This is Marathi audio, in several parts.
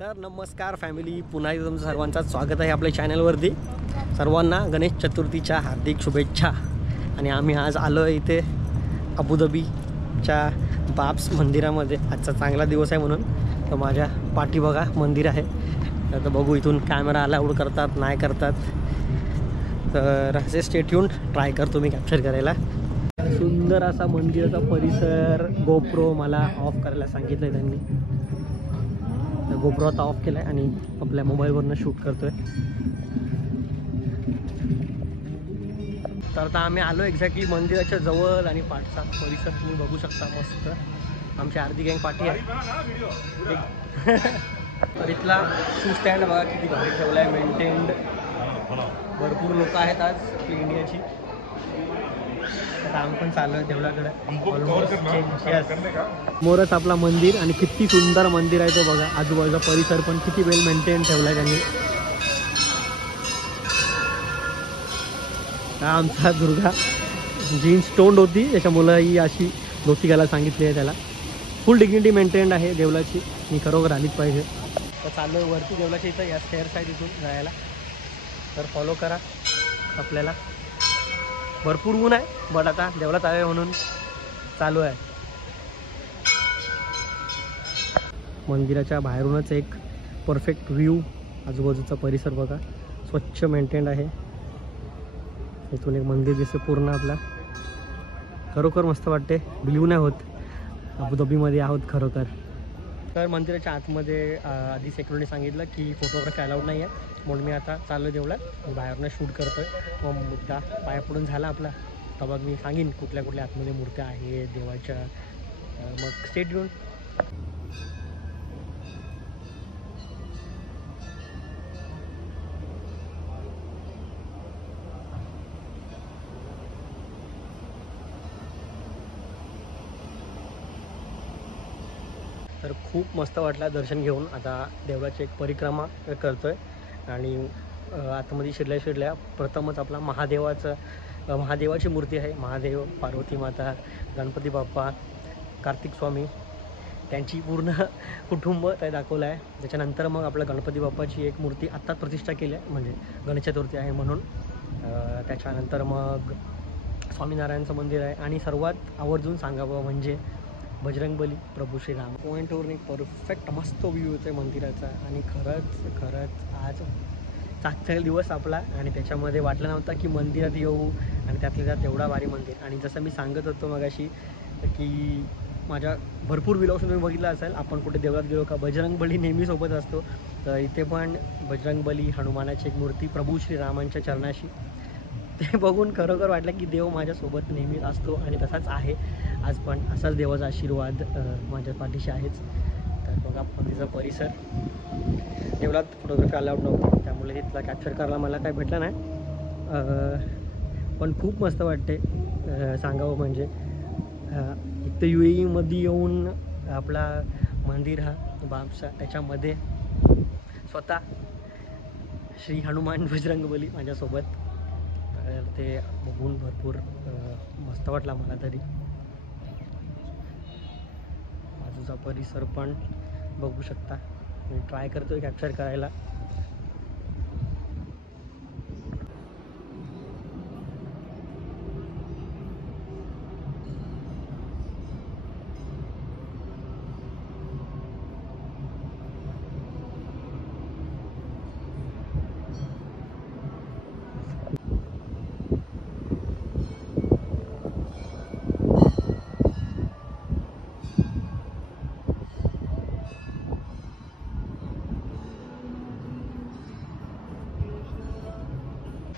तर नमस्कार फॅमिली, पुन्हा एकदा तुमचं सर्वांचं स्वागत आहे आपल्या चॅनलवरती. सर्वांना गणेश चतुर्थीच्या हार्दिक शुभेच्छा. आणि आम्ही आज आलो आहे इथे अबुधाबीच्या बाब्स मंदिरामध्ये. आजचा चांगला दिवस आहे म्हणून. तर माझ्या पाठी बघा मंदिर आहे. तर बघू इथून कॅमेरा अलाउड करतात नाही करतात. तर असे स्टे ट्यून्ड, ट्राय करतो मी कॅप्चर करायला. सुंदर असा मंदिराचा परिसर. गोप्रो मला ऑफ करायला सांगितलं आहे त्यांनी. गोप्रो आता ऑफ केला आहे आणि आपल्या मोबाईलवरनं शूट करतोय. तर आता आम्ही आलो एक्झॅक्टली मंदिराच्या जवळ आणि पाठचा परिसर तुम्ही बघू शकता. मस्त आमची अर्धी गँग पाठी आहे. तर इथला शू स्टँड बघा किती भारी ठेवला आहे, मेंटेन्ड. भरपूर लोक आहेत आज आपली इंडियाची. काम पण चालू आहे देवळाकडे. मोरच आपला मंदिर आणि किती सुंदर मंदिर आहे तो बघा. आजूबाजूचा परिसर पण किती वेल मेंटेन ठेवला त्यांनी. आमचा दुर्गा जीन्स टोंड होती त्याच्यामुळं ही अशी धोती घालायला सांगितली आहे त्याला. फुल डिग्निटी मेंटेन्ड आहे देवळाची. मी खरोखर आलीच पाहिजे. तर चालू आहे वरती देवळाच्या इथं या स्टेअर्स आहे तिथून जायला. तर फॉलो करा आपल्याला. भरपूर ऊन आहे बट आता देवळात आहे म्हणून चालू आहे. मंदिराच्या बाहेरूनच एक परफेक्ट व्ह्यू. आजूबाजूचा परिसर बघा स्वच्छ मेंटेन्ड आहे. इथून एक मंदिर दिसतं पूर्ण आपला. खरोखर मस्त वाटते. बिलीव नाही होत अबुधाबीमध्ये आहोत खरोखर. तर मंदिराच्या आतमध्ये आधी सेक्युरिटी सांगितलं की फोटोग्राफी अलाउड नाही आहे म्हणून मी आता चाललो देवळात. बाहेरनं शूट करतो आहे. मग मुद्दा पाया पडून झाला आपला. तेव्हा मी सांगेन कुठल्या कुठल्या आतमध्ये मूर्त्या आहेत देवाच्या. मग स्टे ट्यून्ड. तर खूप मस्त वाटलं दर्शन घेऊन. आता देवळाची एक परिक्रमा करतो आहे आणि आतमध्ये शिरल्या प्रथमच आपला महादेवाची मूर्ती आहे. महादेव, पार्वती माता, गणपती बाप्पा, कार्तिक स्वामी त्यांची पूर्ण कुटुंब ते दाखवलं आहे. त्याच्यानंतर मग आपल्या गणपती बाप्पाची एक मूर्ती आत्ताच प्रतिष्ठा केली आहे म्हणजे गणेश चतुर्थी आहे म्हणून. त्याच्यानंतर मग स्वामीनारायणचं मंदिर आहे आणि सर्वात आवर्जून सांगावं म्हणजे बजरंगबली प्रभू श्रीराम. पॉईंटवरून एक परफेक्ट मस्त व्ह्यू आहे मंदिराचा. आणि खरंच आज चांगला दिवस आपला. आणि त्याच्यामध्ये वाटलं नव्हतं की मंदिरात येऊ आणि त्यातल्या त्यात एवढा भारी मंदिर. आणि जसं मी सांगत होतो मगाशी की माझ्या भरपूर व्हिडिओज तुम्ही बघितलं असेल आपण कुठे देवळात गेलो का बजरंगबली नेहमी सोबत असतो. तर इथे पण बजरंगबली हनुमानाची एक मूर्ती प्रभू श्रीरामांच्या चरणाशी. ते बघून खरोखर वाटलं की देव माझ्यासोबत नेहमीच असतो आणि तसाच आहे आज पण. असाच देवाचा आशीर्वाद माझ्या पाठीशी आहेच. तर बघा मंदिराचा परिसर. देवळात फोटोग्राफी अलाउड नव्हती त्यामुळे तिथला कॅप्चर करायला मला काय भेटलं नाही. पण खूप मस्त वाटते सांगावं म्हणजे. इथं UAEमध्ये येऊन आपला मंदिर हा बाब्सचा त्याच्यामध्ये स्वतः श्री हनुमान बजरंगबली माझ्यासोबत. तर ते बघून भरपूर मस्त वाटला मला तरी. बाजूचा परिसर पण बघू शकता. मी ट्राय करतोय कॅप्चर करायला.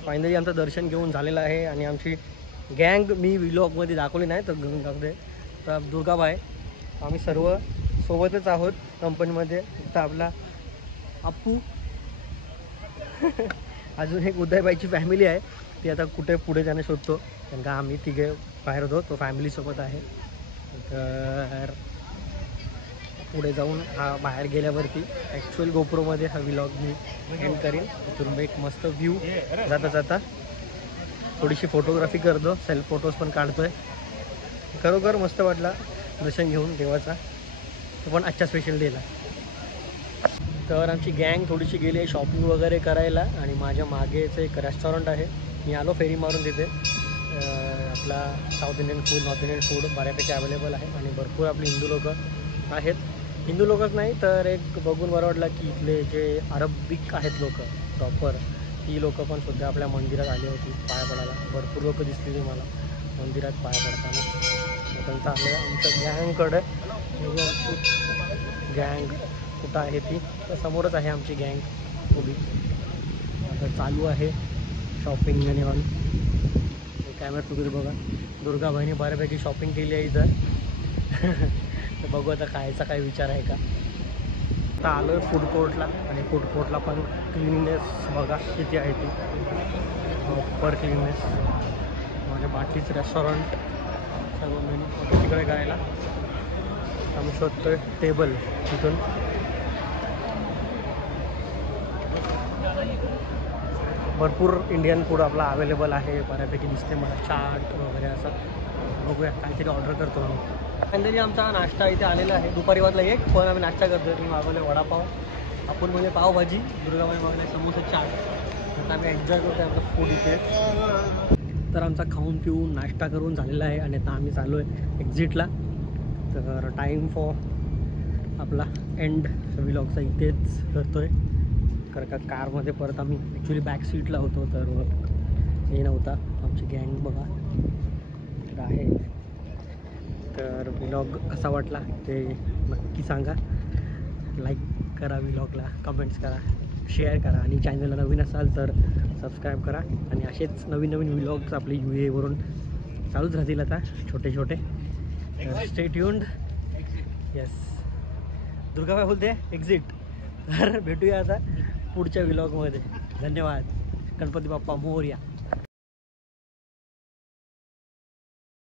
फायनली आमचं दर्शन घेऊन झालेलं आहे आणि आमची गँग मी व्लॉगमध्ये दाखवली नाही तर दाखवते. तर दुर्गाबाई आम्ही सर्व सोबतच आहोत कंपनीमध्ये. तर आपला अप्पू अजून एक उदयबाईची फॅमिली आहे. ती आता कुठे पुढे जाणं शोधतो कारण का आम्ही तिघे बाहेर होतो. तो फॅमिलीसोबत आहे. तर पुढे जाऊन हा बाहेर गेल्यावरती ॲक्च्युअल गोप्रोमध्ये हा व्लॉग मी एंड करीन. इथून एक मस्त व्ह्यू जाता थोडीशी फोटोग्राफी करतो. सेल्फ फोटोज पण काढतोय. खरोखर मस्त वाटला दर्शन घेऊन देवाचा. तो पण आजच्या स्पेशल डेला. तर आमची गँग थोडीशी गेली आहे शॉपिंग वगैरे करायला आणि माझ्या मागेच एक रेस्टॉरंट आहे. मी आलो फेरी मारून तिथे. आपला south Indian food north Indian food बऱ्यापैकी अवेलेबल आहे आणि भरपूर आपले हिंदू लोक आहेत. हिंदू लोकच नाही तर एक बघून बरं वाटलं की इथले जे अरबिक आहेत लोक प्रॉपर ती लोक पण सुद्धा आपल्या मंदिरात आली होती पाया पडायला. भरपूर लोक दिसली ती मला मंदिरात पाया पडताना. त्यांचं आलं आमचं गँगकडे गँग कुठं आहे ती तर समोरच आहे आमची गँग उभी. आता चालू आहे शॉपिंग आणि ऑल. कॅमेरा तुम्ही बघा दुर्गाबाईने बऱ्यापैकी शॉपिंग केली आहे इथं. तर बघू आता खायचा काय विचार आहे का. आता आलो आहे फूड कोर्टला आणि फूड कोर्टला पण क्लीननेस बघा किती आहे ती प्रॉपर क्लीननेस. माझ्या बाकीच रेस्टॉरंट सर्व मेन्यू तिकडे करायला आम्ही शोधतोय टेबल तिथून. भरपूर इंडियन फूड आपला अवेलेबल आहे बऱ्यापैकी दिसते मला चाट वगैरे असं. बघूया काहीतरी ऑर्डर करतो आम्ही. फायनली आमचा नाश्ता इथे आलेला आहे. दुपारी वाजला 1 पण आम्ही नाश्ता करतो. तुम्ही मागवले वडापाव आपण म्हणजे पावभाजी दुर्गाबाई मागवले समोसा चाट. आता आम्ही एन्जॉय करतो आमचं फूड इथे. तर आमचा खाऊन पिऊन नाश्ता करून झालेला आहे आणि आता आम्ही चालू आहे एक्झिटला. तर टाईम फॉर आपला एंड व्लॉगचा इथेच करतो आहे कारण का कारमध्ये परत आम्ही ॲक्च्युली बॅक सीटला होतो तर हे नव्हता. आमची गँग बघा तर आहे. तर व्लॉग कसा वाटला ते नक्की सांगा. लाईक करा व्लॉगला, कमेंट्स करा, शेअर करा आणि चॅनलला नवीन असाल तर सबस्क्राईब करा. आणि असेच नवीन नवीन व्लॉग्स आपले UAE चालूच राहतील आता छोटे छोटे. तर स्टे ट्यून्ड. येस दुर्गाबाई बोलते एक्झिट. तर भेटूया आता पुढच्या व्लॉगमध्ये. धन्यवाद. गणपती बाप्पा मोरया.